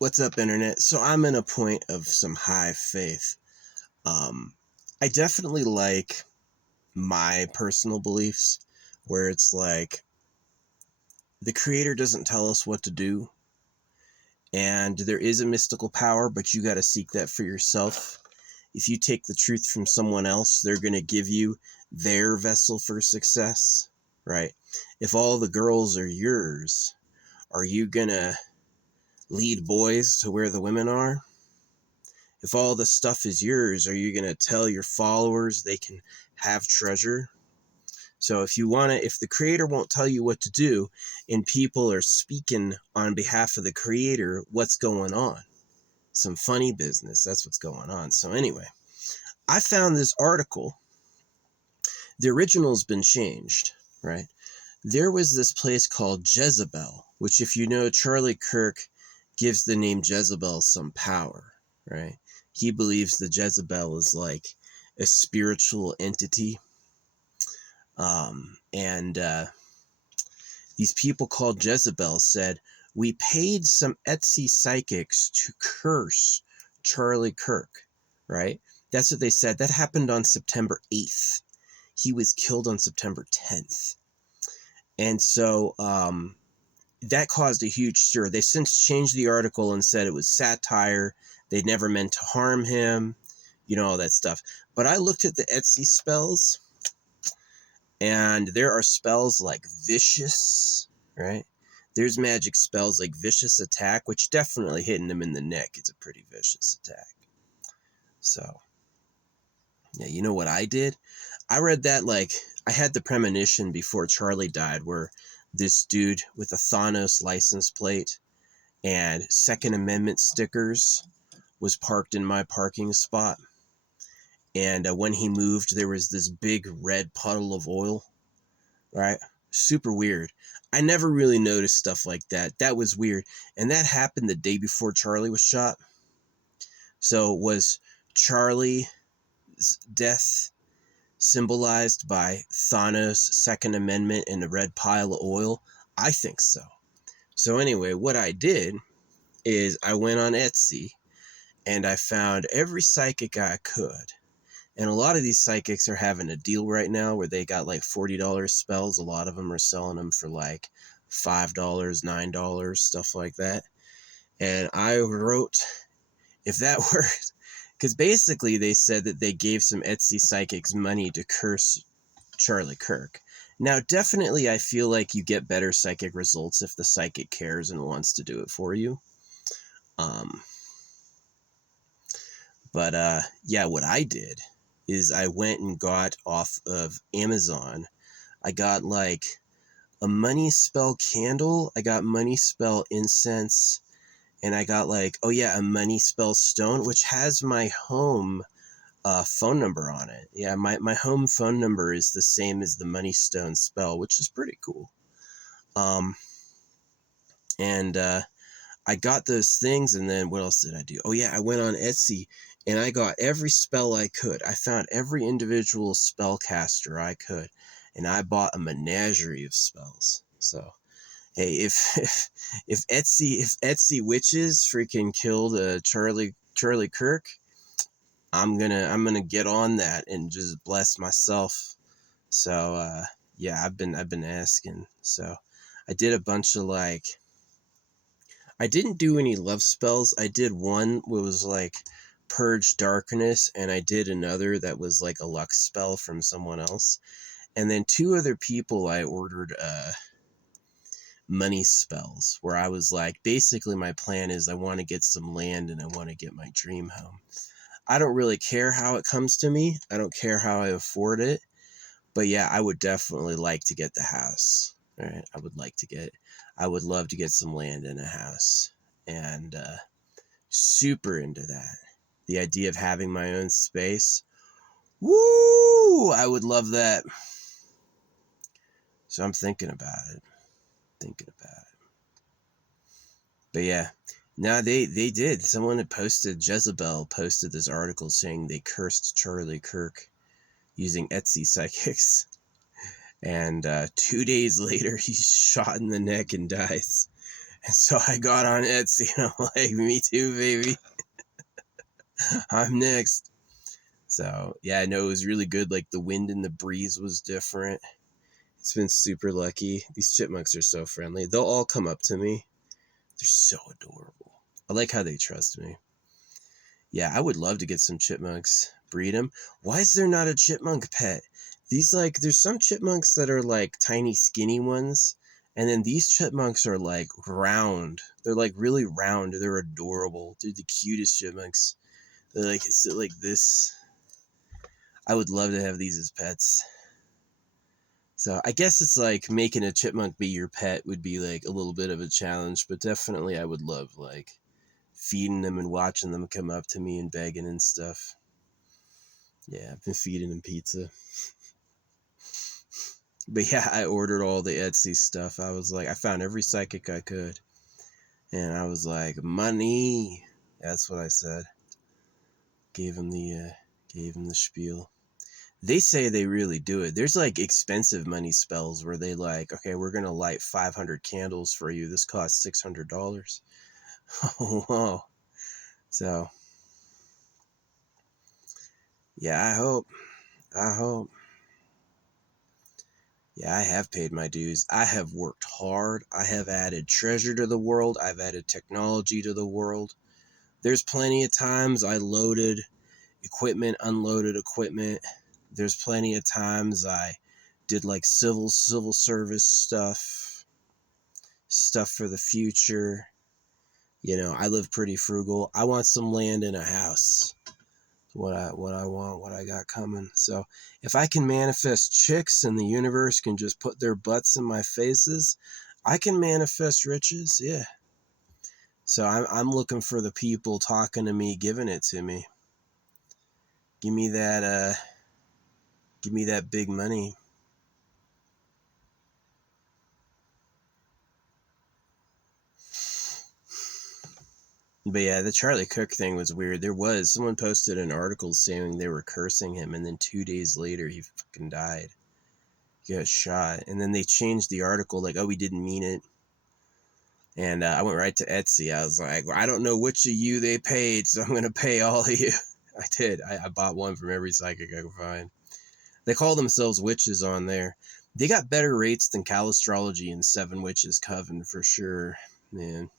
What's up, internet? So I'm in a point of some high faith. Um, I definitely like my personal beliefs, where it's like the creator doesn't tell us what to do, and there is a mystical power, but you got to seek that for yourself. If you take the truth from someone else, they're going to give you their vessel for success, right? If all the girls are yours, are you going to lead boys to where the women are? If all the stuff is yours, are you going to tell your followers they can have treasure? So if the creator won't tell you what to do and people are speaking on behalf of the creator, what's going on? Some funny business. That's what's going on. So anyway, I found this article. The original's been changed, right? There was this place called Jezebel, which, if you know, Charlie Kirk gives the name Jezebel some power, right? He believes the Jezebel is like a spiritual entity. And these people called Jezebel said, we paid some Etsy psychics to curse Charlie Kirk, right? That's what they said. That happened on September 8th. He was killed on September 10th. And so that caused a huge stir. They since changed the article and said it was satire. They never meant to harm him, all that stuff. But I looked at the Etsy spells, and there are spells like vicious, right? There's magic spells like vicious attack, which definitely hitting him in the neck is a pretty vicious attack. So, yeah, you know what I did? I read that I had the premonition before Charlie died where this dude with a Thanos license plate and Second Amendment stickers was parked in my parking spot. And when he moved, there was this big red puddle of oil, right? Super weird. I never really noticed stuff like that. That was weird. And that happened the day before Charlie was shot. So was Charlie's death symbolized by Thanos' Second Amendment and a red pile of oil? I think so. So anyway, what I did is I went on Etsy and I found every psychic I could. And a lot of these psychics are having a deal right now where they got like $40 spells. A lot of them are selling them for like $5, $9, stuff like that. And I wrote, if that worked, because basically they said that they gave some Etsy psychics money to curse Charlie Kirk. Now, definitely I feel like you get better psychic results if the psychic cares and wants to do it for you. But yeah, what I did is I went and got off of Amazon. I got like a money spell candle. I got money spell incense. And I got a money spell stone, which has my home phone number on it. Yeah, my home phone number is the same as the money stone spell, which is pretty cool. And I got those things, and then what else did I do? Oh yeah, I went on Etsy and I got every spell I could. I found every individual spellcaster I could, and I bought a menagerie of spells. So, hey, if Etsy witches freaking killed Charlie Kirk, I'm gonna get on that and just bless myself. So yeah, I've been asking. So I did a bunch of I didn't do any love spells. I did one that was purge darkness, and I did another that was like a luck spell from someone else. And then two other people I ordered money spells, where I was basically my plan is I want to get some land and I want to get my dream home. I don't really care how it comes to me. I don't care how I afford it. But yeah, I would definitely like to get the house. Right? I would love to get some land and a house. And super into that. The idea of having my own space. Woo! I would love that. So I'm thinking about it. But yeah. No, they did. Someone had posted, Jezebel posted this article saying they cursed Charlie Kirk using Etsy psychics. And 2 days later, he's shot in the neck and dies. And so I got on Etsy and I'm like, me too, baby. I'm next. So yeah, I know it was really good. Like the wind and the breeze was different. It's been super lucky. These chipmunks are so friendly. They'll all come up to me. They're so adorable. I like how they trust me. Yeah, I would love to get some chipmunks, breed them. Why is there not a chipmunk pet? These, like, there's some chipmunks that are like tiny skinny ones, and then these chipmunks are like round. They're like really round. They're adorable. They're the cutest chipmunks. They're like, sit like this. I would love to have these as pets. So I guess it's like making a chipmunk be your pet would be like a little bit of a challenge, but definitely I would love like feeding them and watching them come up to me and begging and stuff. Yeah, I've been feeding them pizza. But yeah, I ordered all the Etsy stuff. I was like, I found every psychic I could. And I was like, money. That's what I said. Gave him the spiel. They say they really do it. There's like expensive money spells where they like, okay, we're going to light 500 candles for you. This costs $600. Oh, wow. So, yeah, I hope. Yeah, I have paid my dues. I have worked hard. I have added treasure to the world. I've added technology to the world. There's plenty of times I loaded equipment, unloaded equipment. There's plenty of times I did like civil service stuff for the future. You know, I live pretty frugal. I want some land and a house. What I want, what I got coming. So if I can manifest chicks and the universe can just put their butts in my faces, I can manifest riches. Yeah. So I'm looking for the people talking to me, giving it to me. Give me that big money. But yeah, the Charlie Kirk thing was weird. Someone posted an article saying they were cursing him, and then 2 days later he fucking died. He got shot. And then they changed the article like, oh, we didn't mean it. And I went right to Etsy. I was like, well, I don't know which of you they paid, so I'm going to pay all of you. I did. I bought one from every psychic I could find. They call themselves witches on there. They got better rates than Calistrology and Seven Witches Coven for sure, man.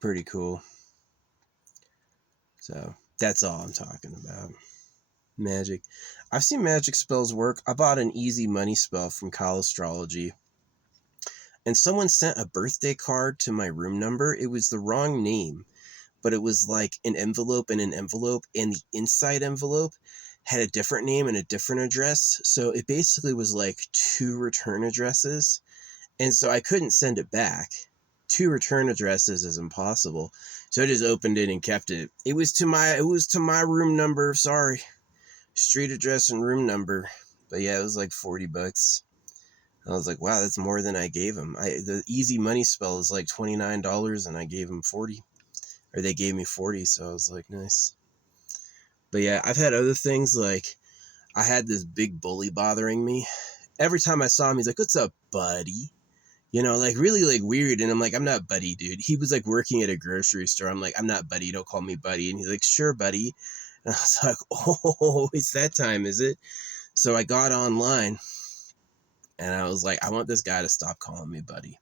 Pretty cool. So that's all I'm talking about. Magic. I've seen magic spells work. I bought an easy money spell from Calistrology. And someone sent a birthday card to my room number. It was the wrong name, but it was like an envelope and an envelope, and the inside envelope had a different name and a different address. So it basically was like 2 return addresses. And so I couldn't send it back. 2 return addresses is impossible. So I just opened it and kept it. It was to my room number. Sorry. Street address and room number. But yeah, it was like $40. I was like, wow, that's more than I gave him. The easy money spell is like $29 and I gave him 40. Or they gave me 40, so I was like, nice. But yeah, I've had other things like I had this big bully bothering me. Every time I saw him, he's like, what's up, buddy? You know, like really like weird. And I'm like, I'm not buddy, dude. He was like working at a grocery store. I'm like, I'm not buddy. Don't call me buddy. And he's like, sure, buddy. And I was like, oh, it's that time, is it? So I got online and I was like, I want this guy to stop calling me buddy.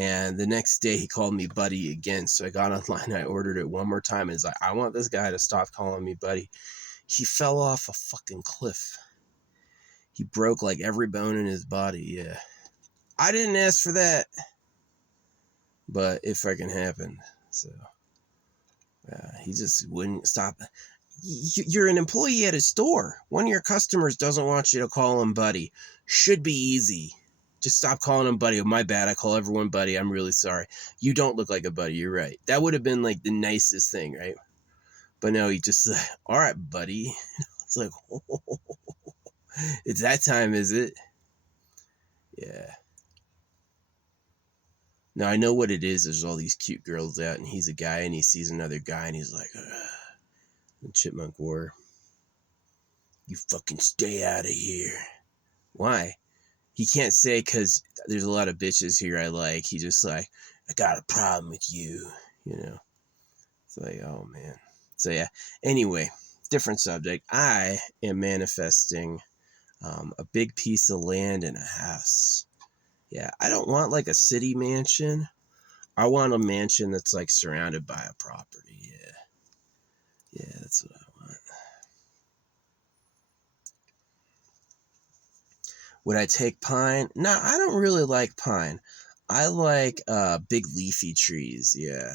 And the next day he called me buddy again. So I got online, I ordered it one more time. And he's like, I want this guy to stop calling me buddy. He fell off a fucking cliff. He broke like every bone in his body. Yeah. I didn't ask for that. But it fucking happened. So he just wouldn't stop. You're an employee at a store. One of your customers doesn't want you to call him buddy. Should be easy. Just stop calling him buddy. Oh, my bad. I call everyone buddy. I'm really sorry. You don't look like a buddy. You're right. That would have been like the nicest thing, right? But no, he just like, all right, buddy. It's like, oh, it's that time, is it? Yeah. Now I know what it is. There's all these cute girls out, and he's a guy, and he sees another guy, and he's like, the Chipmunk War. You fucking stay out of here. Why? he can't say because there's a lot of bitches here I like. He just like, I got a problem with you, you know. It's like, oh man. So yeah. Anyway, different subject. I am manifesting a big piece of land and a house. Yeah, I don't want like a city mansion. I want a mansion that's like surrounded by a property. Yeah. Yeah, that's what I want. Would I take pine? No, I don't really like pine. I like big leafy trees. Yeah.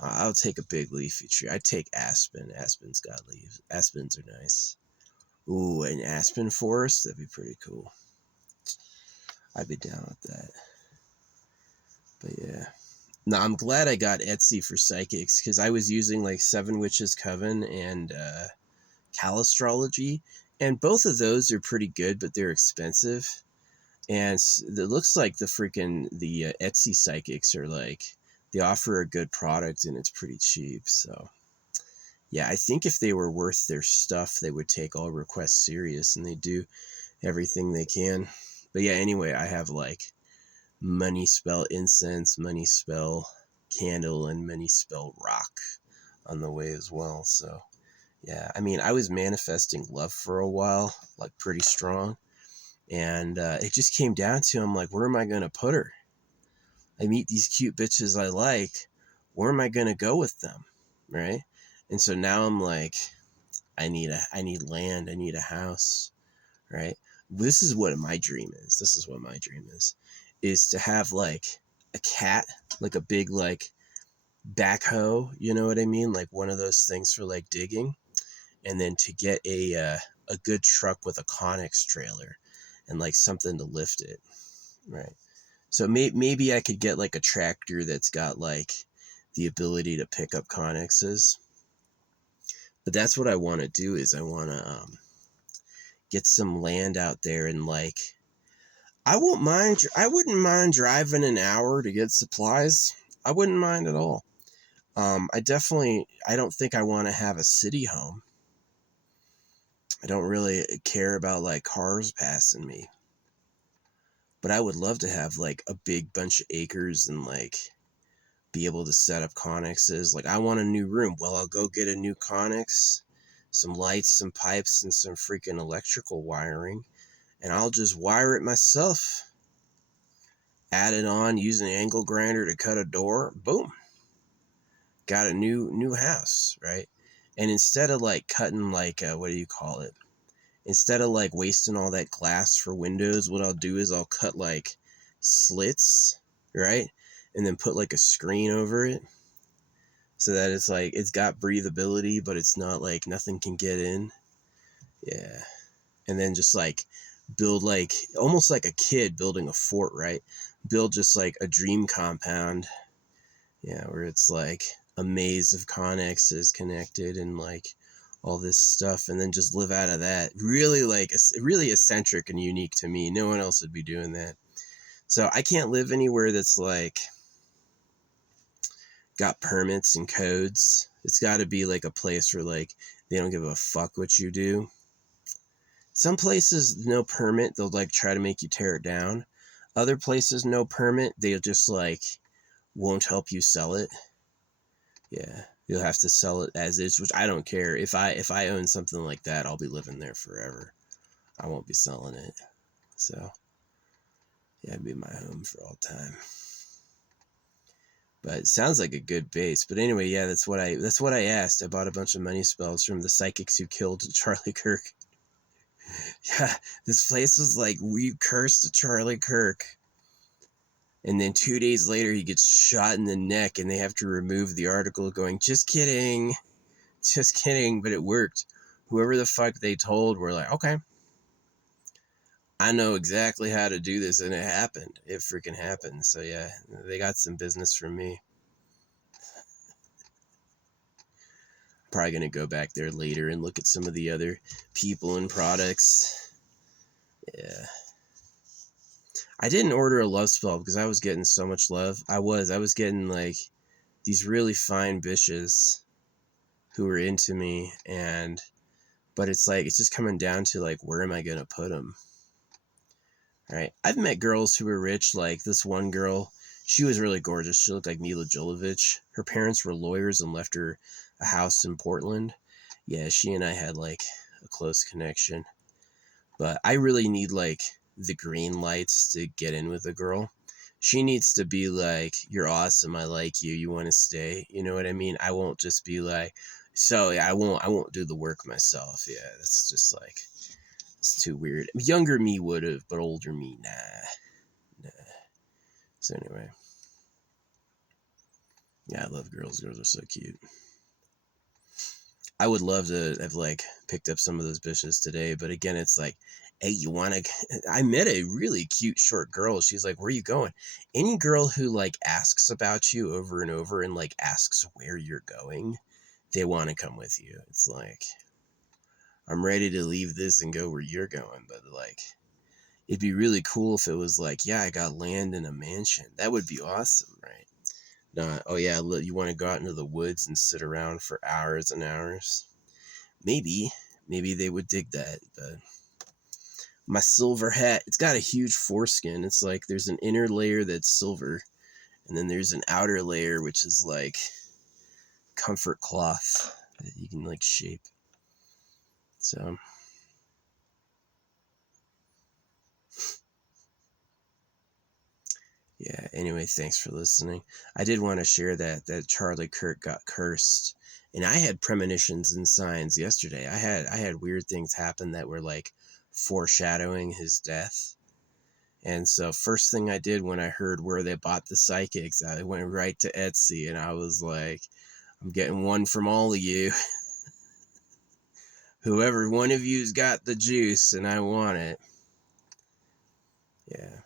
I'll take a big leafy tree. I'd take aspen. Aspen's got leaves. Aspens are nice. Ooh, an aspen forest? That'd be pretty cool. I'd be down with that. But yeah. No, I'm glad I got Etsy for psychics because I was using like Seven Witches Coven and Calastrology, and both of those are pretty good, but they're expensive. And it looks like the Etsy psychics are like, they offer a good product and it's pretty cheap. So yeah, I think if they were worth their stuff, they would take all requests serious and they do everything they can. But yeah, anyway, I have like money spell incense, money spell candle, and money spell rock on the way as well. So yeah, I mean, I was manifesting love for a while, like pretty strong. And it just came down to, I'm like, where am I going to put her? I meet these cute bitches I like. Where am I going to go with them? Right? And so now I'm like, I need land. I need a house. Right? This is what my dream is. This is what my dream is to have like a cat, like a big, like backhoe, you know what I mean? Like one of those things for like digging. And then to get a good truck with a Conex trailer and like something to lift it. Right. So maybe I could get like a tractor that's got like the ability to pick up Conexes. But that's what I want to do is I want to get some land out there and like, I wouldn't mind driving an hour to get supplies. I wouldn't mind at all. I don't think I want to have a city home. I don't really care about like cars passing me. But I would love to have like a big bunch of acres and like be able to set up connexes. Like I want a new room. Well, I'll go get a new connex, some lights, some pipes, and some freaking electrical wiring. And I'll just wire it myself. Add it on, use an angle grinder to cut a door. Boom. Got a new house, right? And instead of like cutting like, what do you call it? Instead of like wasting all that glass for windows, what I'll do is I'll cut like slits, right? And then put like a screen over it so that it's like, it's got breathability, but it's not like nothing can get in. Yeah. And then just like build like, almost like a kid building a fort, right? Build just like a dream compound. Yeah. Where it's like a maze of connexes connected and like all this stuff, and then just live out of that. Really eccentric and unique to me. No one else would be doing that. So I can't live anywhere that's like got permits and codes. It's got to be like a place where like they don't give a fuck what you do. Some places, no permit, they'll like try to make you tear it down. Other places, no permit, they'll just like won't help you sell it. Yeah. You'll have to sell it as is, which I don't care. If I own something like that, I'll be living there forever. I won't be selling it. So, yeah, it'd be my home for all time. But it sounds like a good base. But anyway, yeah, that's what I asked. I bought a bunch of money spells from the psychics who killed Charlie Kirk. Yeah, this place was like, we cursed Charlie Kirk. And then 2 days later, he gets shot in the neck, and they have to remove the article going, just kidding, but it worked. Whoever the fuck they told were like, okay, I know exactly how to do this, and it happened. It freaking happened. So yeah, they got some business from me. Probably going to go back there later and look at some of the other people and products. Yeah. I didn't order a love spell because I was getting so much love. I was getting like these really fine bitches who were into me, but it's like, it's just coming down to like, where am I going to put them? right? I've met girls who were rich, like this one girl. She was really gorgeous. She looked like Mila Jovovich. Her parents were lawyers and left her a house in Portland. Yeah, she and I had like a close connection. But I really need like the green lights to get in with a girl. She needs to be like, "You're awesome. I like you. You want to stay." You know what I mean? I won't just be like, "So yeah, I won't do the work myself." Yeah, that's just like, it's too weird. Younger me would have, but older me, nah. So anyway, yeah, I love girls. Girls are so cute. I would love to have like picked up some of those bitches today, but again, it's like, hey, you want to? I met a really cute short girl. She's like, "Where are you going?" Any girl who like asks about you over and over and like asks where you're going, they want to come with you. It's like, I'm ready to leave this and go where you're going, but like, it'd be really cool if it was like, yeah, I got land in a mansion. That would be awesome, right? Not, oh yeah, you want to go out into the woods and sit around for hours and hours. Maybe they would dig that, but my silver hat, it's got a huge foreskin. It's like there's an inner layer that's silver, and then there's an outer layer which is like comfort cloth that you can like shape. So yeah, anyway, thanks for listening. I did want to share that Charlie Kirk got cursed. And I had premonitions and signs yesterday. I had weird things happen that were like foreshadowing his death. And so first thing I did when I heard where they bought the psychics, I went right to Etsy and I was like, I'm getting one from all of you. Whoever one of you's got the juice and I want it. Yeah.